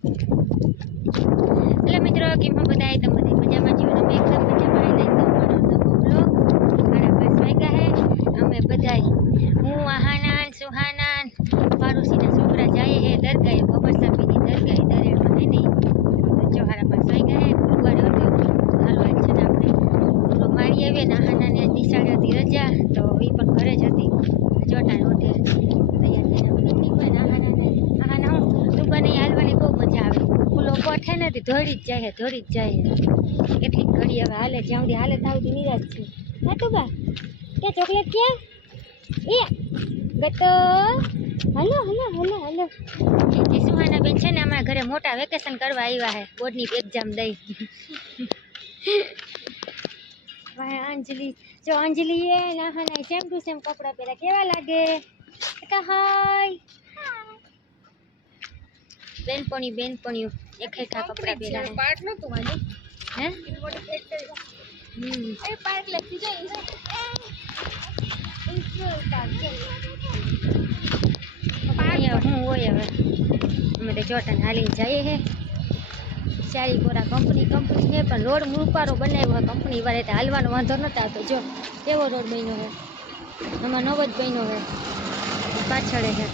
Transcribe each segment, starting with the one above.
એટલે મિત્રો કેમ હો બધા તમે બધા મજામાં જીવો અમે એકદમ મજામાં આવી લઈ તો અમારો નવો બ્લોગ મારા બસ વાગ્યા હે અમે બધાય હું આહાનાન સુહાનાન પાડોશીના છોકરા જાય હે દરગાહે બબરસા પીની દરગાહે દરેડમાં હે નહીં જો હારા 5 વાગ્યા હે ગુરુવાર હતો હાલો આજ છે ને આપણે તો મારી આવીએ ને આહાનાને આજ નિશાળે હતી રજા તો એ પણ ઘરે જ હતી જોટા રોટે તૈયાર થઈને અમે નીકળી ગયા ને આહાના હું દુકાને હાલવાની બહુ મજા આવે ફૂલો કોઠ હે ને દોડી જ જાય કેટલીક ઘડી હવે હાલે જ્યાં સુધી હાલે ત્યાં સુધી નિરાશ છે હા તો બા ક્યાં ચોકલેટ ક્યાં એ ગતો હલો હલો હલો હલો જે સુહાના બેન છે ને અમારા ઘરે મોટા વેકેશન કરવા આવ્યા છે બોર્ડની એક્ઝામ દઈ અંજલિ જો અંજલિ એ નાહાના સેમ ટુ સેમ કપડા પહેર્યા કેવા લાગે હાય બેનપણીઓ એક એકા કપડા પહેર્યા પાર્ટ નતું માને હે એ પાર્ક લખી જાય હું હોય હવે અમે તો જોટાને હાલીને જઈએ હે શારીપુરા કંપની છે પણ રોડ રૂપારો બનાવ્યો હોય કંપની વાળા એટલે હાલવાનો વાંધો નતા આવતો જો કેવો રોડ બન્યો હોય આમાં નવો જ બન્યો હોય પાછળ છે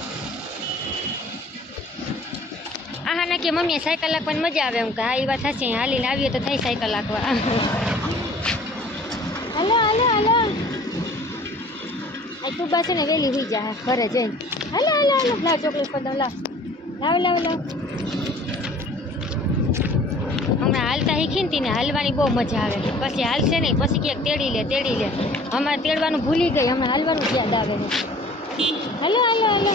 આહા ના કે મમ્મી સાયકલ લાખવાની મજા આવે એમ કે હા એ વાત સાચી હાલીને આવીએ તો થઈ સાયકલ લાખવા હાલો હાલો હાલો આ તું બસ ને વહેલી હોઈ જા ઘરે જઈને હાલો હાલો હાલો લાવ ચોકલેટ પર લાવ હમણાં હાલતા શીખી ને હાલવાની બહુ મજા આવે પછી હાલશે નહીં પછી ક્યાંક તેડી લે અમારે તેડવાનું ભૂલી ગઈ હમણાં હાલવાનું યાદ આવે છે હાલો હાલો હાલો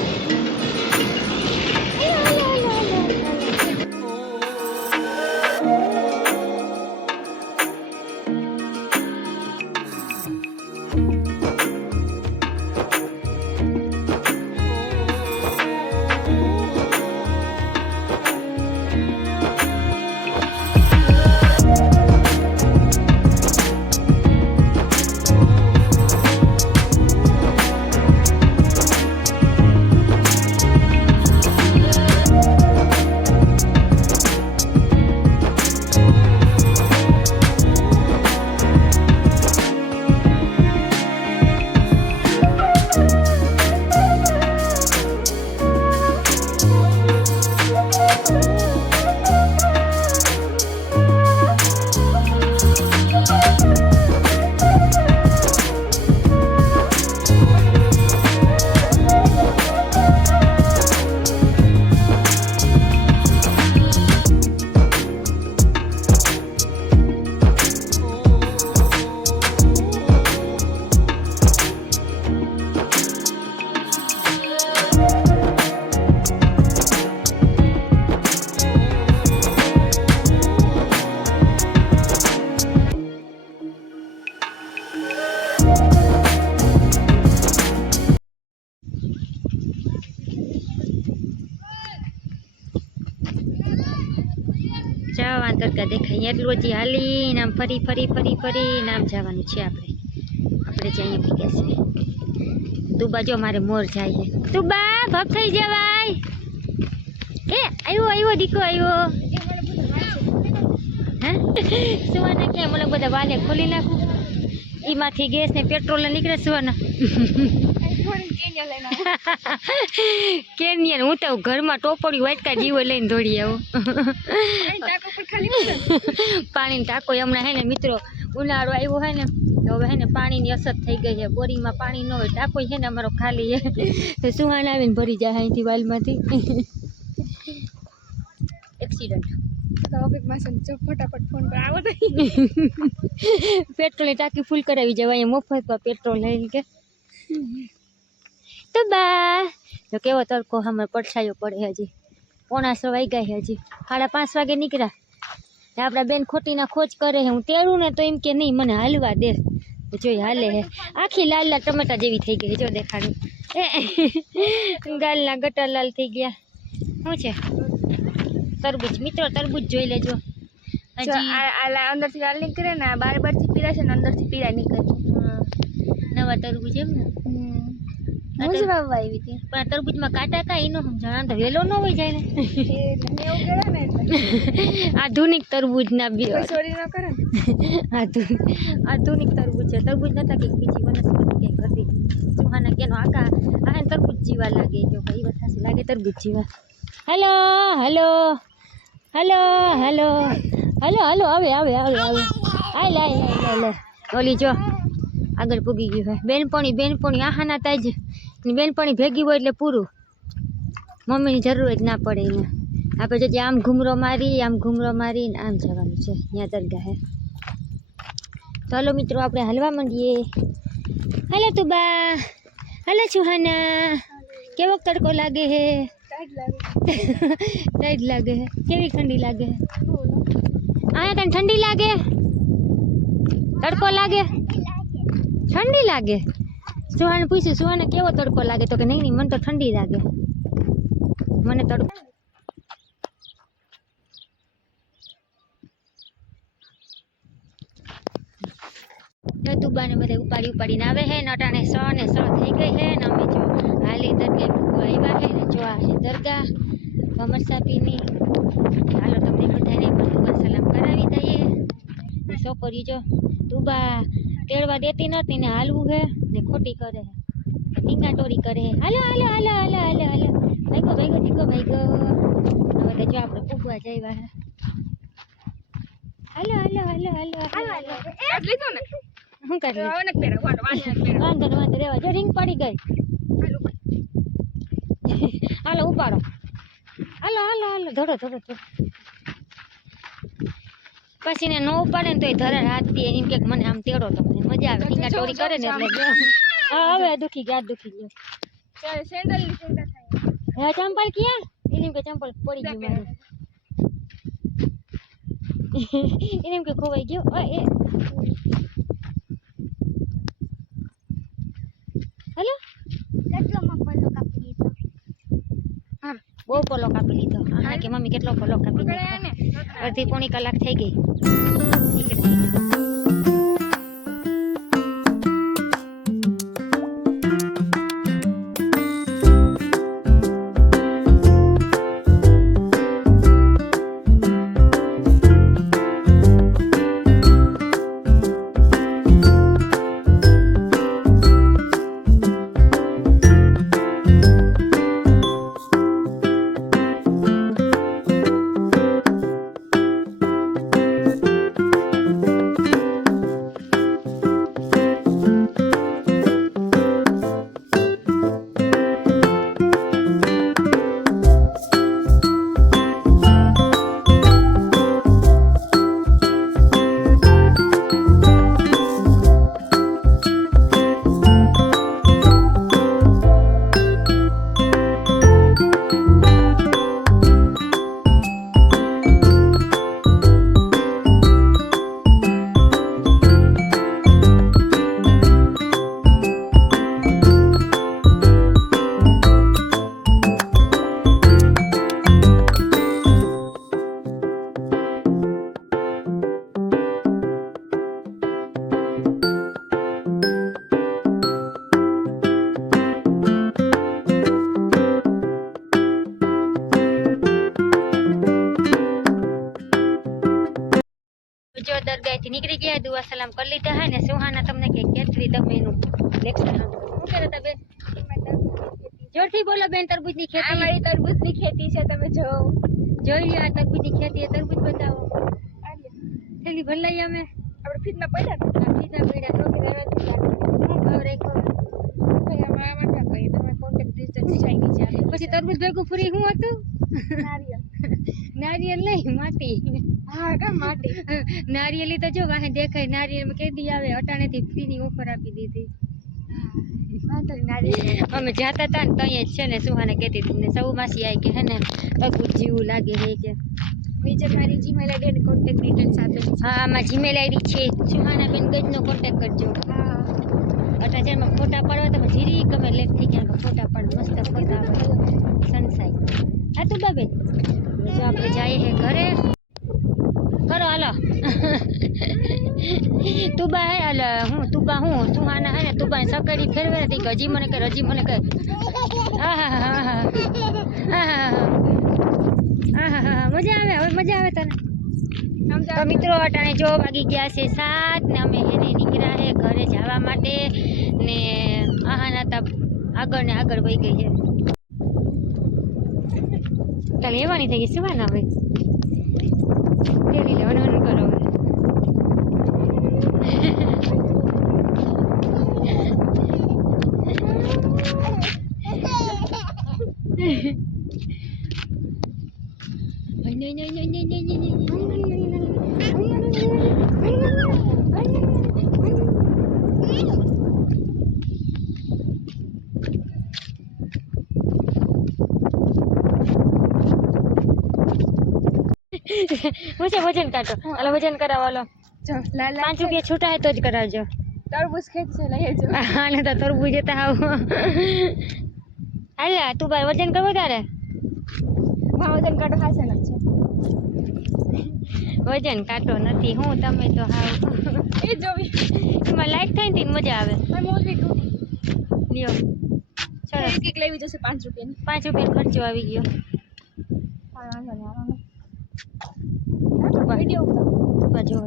જવા તડકા દેખાય એટલું હજી હાલીને આમ ફરી નામ જવાનું છે આપણે જઈએ પીકે છે તું બાજો મારે મોર જાય છે તું બા ભગ થઈ જવાય એ આવ્યો દીકો આવ્યો હે સુવાના ક્યાં મને બધા વાલે ખોલી નાખું એમાંથી ગેસ ને પેટ્રોલ નીકળે સુવાના કેનિયન હું તો ઘરમાં ટોપડી વાટકા જીવો લઈને દોડી આવું પાણીની ટાંકો હમણાં હે ને મિત્રો ઉનાળો આવ્યો હે ને તો હવે હે ને પાણીની અસર થઈ ગઈ છે બોરીમાં પાણી ન હોય ટાંકો છે ને અમારો ખાલી છે તો સુહાના આવીને ભરી જાય અહીંથી વાલમાંથી એક્સિડન્ટ ફટાફટ ફોન પર આવો પેટ્રોલની ટાંકી ફૂલ કરાવી જવાય મફતમાં પેટ્રોલ લઈને કે તો બા તો કેવો તડકો હમણાં પડછાયો પડે હજી 4:30 વાગ્યા છે હજી 5:30 વાગે નીકળ્યા આપણા બેન ખોટીના ખોજ કરે છે હું તેડું ને તો એમ કે નહીં મને હાલવા દે જોઈ હાલે હે આખી લાલ ટમેટા જેવી થઈ ગઈ જો દેખાડું ગાલના ગટર લાલ થઈ ગયા શું છે તરબૂચ મિત્રો તરબૂચ જોઈ લેજો હજી અંદરથી લાલ નીકળે ને બારથી પીળા છે ને અંદરથી પીળા નીકળે નવા તરબૂચ એમ ને હું વાવવા આવી હતી પણ તરબૂચમાં કાંટા કાંઈ ન સમજાણ તો વેલો ન હોય જાય ને એવું કરે ને આધુનિક તરબૂચના બી ચોરી ન કરે આધુનિક તરબૂચ છે. તરબૂચ નતા કે બીજી વનસ્પતિ કઈ કરતી સુહાના કેનો આકા આ તરબૂચ જીવા લાગે જો કઈ વાત સાચી લાગે તરબૂચ જીવા. Hello hello hello hello hello hello આવે આવે આવે આવે હાલ હાલ હાલ ઓલી જો આગળ પૂગી ગયું હોય બેનપણી આહાના તાજ બેનપણી ભેગી હોય એટલે પૂરું. મમ્મીની જરૂર જ ના પડે એને. આપણે જો આમ ઘૂમરો મારીને આમ જવાનું છે ત્યાં દરગાહ હે. ચાલો મિત્રો આપણે હલવા માંડીએ. હાલો તુબા હાલો સુહાના કેવો તડકો લાગે હે? ટાઈટ લાગે હે. કેવી ઠંડી લાગે હે? આયા તને ઠંડી લાગે? તડકો લાગે? ઠંડી લાગે? સુહાને પૂછ્યું સુહાને કેવો તડકો લાગે તો કે નહીં મને તો ઠંડી લાગે. મને તડકો તુબાને બધા ઉપાડીને આવે હે. નટાણે 6 ને 6 થઈ ગઈ હે ને અમે જો હાલી દરગાહ ભૂગવા આવ્યા હે ને જો આ હે દરગાહ ભમર સાપીની. હાલો તમને બધાને પણ સલામ કરાવી દઈએ. છોકરી જો તુબા તેડવા દેતી નથી ને હાલવું હે ને ખોટી કરે હે ટીંગા ટોરી કરે હે. હાલો હાલો હાલો હાલો હાલો હાલો ભાઈગો હવે તો જો આપણે ભૂગવા જઈવા હે. હાલો હાલો હાલો હાલો હાલો લીધો ને શું કરી વાંધો વાંધો રેવા જો રિંગ પડી ગઈ. હાલો ઉપાડો હાલો હાલો હાલો ધોડો પછી ને નો ઉપાડે ને તો એ ધરા હાથ દે એમ કે મને આમ તેડો તો મને મજા આવે. ટીંગા ટોરી કરે ને એટલે હા હવે દુખી ગયો સેન્ડલ ની ચિંતા થાય. હા ચંપલ ક્યાં એમ કે ચંપલ પડી ગયું મારું એમ કે ખોવાઈ ગયો. હેલો બહુ પોલો કાપી લીધો. આને કે મમ્મી કેટલો પોલો કાપી લીધો? અડધી પોણી કલાક થઈ ગઈ. જો દરગાહથી નીકળી ગયા દુઆ સલામ કરી લીધા હે ને સુહાના તમને કે કેટલી તમે એનું લેક્ચર શું કરતા બેન? જોરથી બોલો બેન. તરબૂચની ખેતી અમારી તરબૂચની ખેતી છે તમે જોઈ લ્યો આ તરબૂચની ખેતી તરબૂચ બતાવો. થેલી ભરલાઈ અમે આપણે ફીટમાં પડ્યા સીધા પડ્યા તો કે રહેવા તમે કોન્ટેક્ટ ડિસ્ટન્સ ચાઇની છે. પછી તરબૂચ ભેગું ફ્રી શું હતું? નારિયેલ નહીં માટી. હા કા માટી નારિયેલી તો જો વાહે દેખાય. નારિયેલ કેદી આવે અટાણેથી ફ્રીની ઓફર આપી દીધી. અમે જાતા હતા ને ત્યાં જ છે ને સુહાને કહેતી હતી ને સૌ માસી આવી કે હે ને તરબૂચ જેવું લાગે હે કે નીચે મારી જીમેલ આઈડી અને કોન્ટેક્ટ ડિટેલ્સ આપેલી છે. હા આમાં જીમેલ આઈડી છે. સુહાના બેન ગજનો કોન્ટેક્ટ કરજો. હા અટાચારમાં ફોટા પાડવા તમે જીરી ગમે લેટ થઈ ગયા ફોટા પાડ મસ્ત ફોટા આવે સનસાઈ. હા તું બાબે જો આપણે જઈએ હે ઘરે. કરો હાલો તુબા હે હાલ હું તુબા હું સુહાના હે ને તુબા સકડી ફેરવે હતી હજી મને કે હા હા હા હા હા હા હા મજા આવે હવે મજા આવે તને આમ તો મિત્રો અટાણે જો વાગી ગયા છે 7 ને અમે એને નીકળ્યા છે ઘરે જવા માટે ને આહાના તા આગળ ને આગળ વહી ગઈ છે તાલે એવાની થઈ ગઈ સુવા ના હવે તેરી લેવાનું કરો મુझे वजन काटो अला वजन करावालो જો લાલ 5 રૂપિયા છૂટા હે તો જ કરાવજો તરબૂચ ખેંચશે લઈ આવજો આને તો તરબૂજ હતા આવ હાલા તું ભાઈ વજન કરવો તારે વજન કાઢો હાસે ન છે વજન કાટો નથી હું તમે તો હાવ એ જોવી એમાં લાઈટ થાય ને મજા આવે મારી મોલવી તૂટી લ્યો ચલો એક એક લેવી જશે 5 રૂપિયાની 5 રૂપિયા ખર્ચો આવી ગયો વાંધો નહીં વિડીયો ઉતારો બાજુ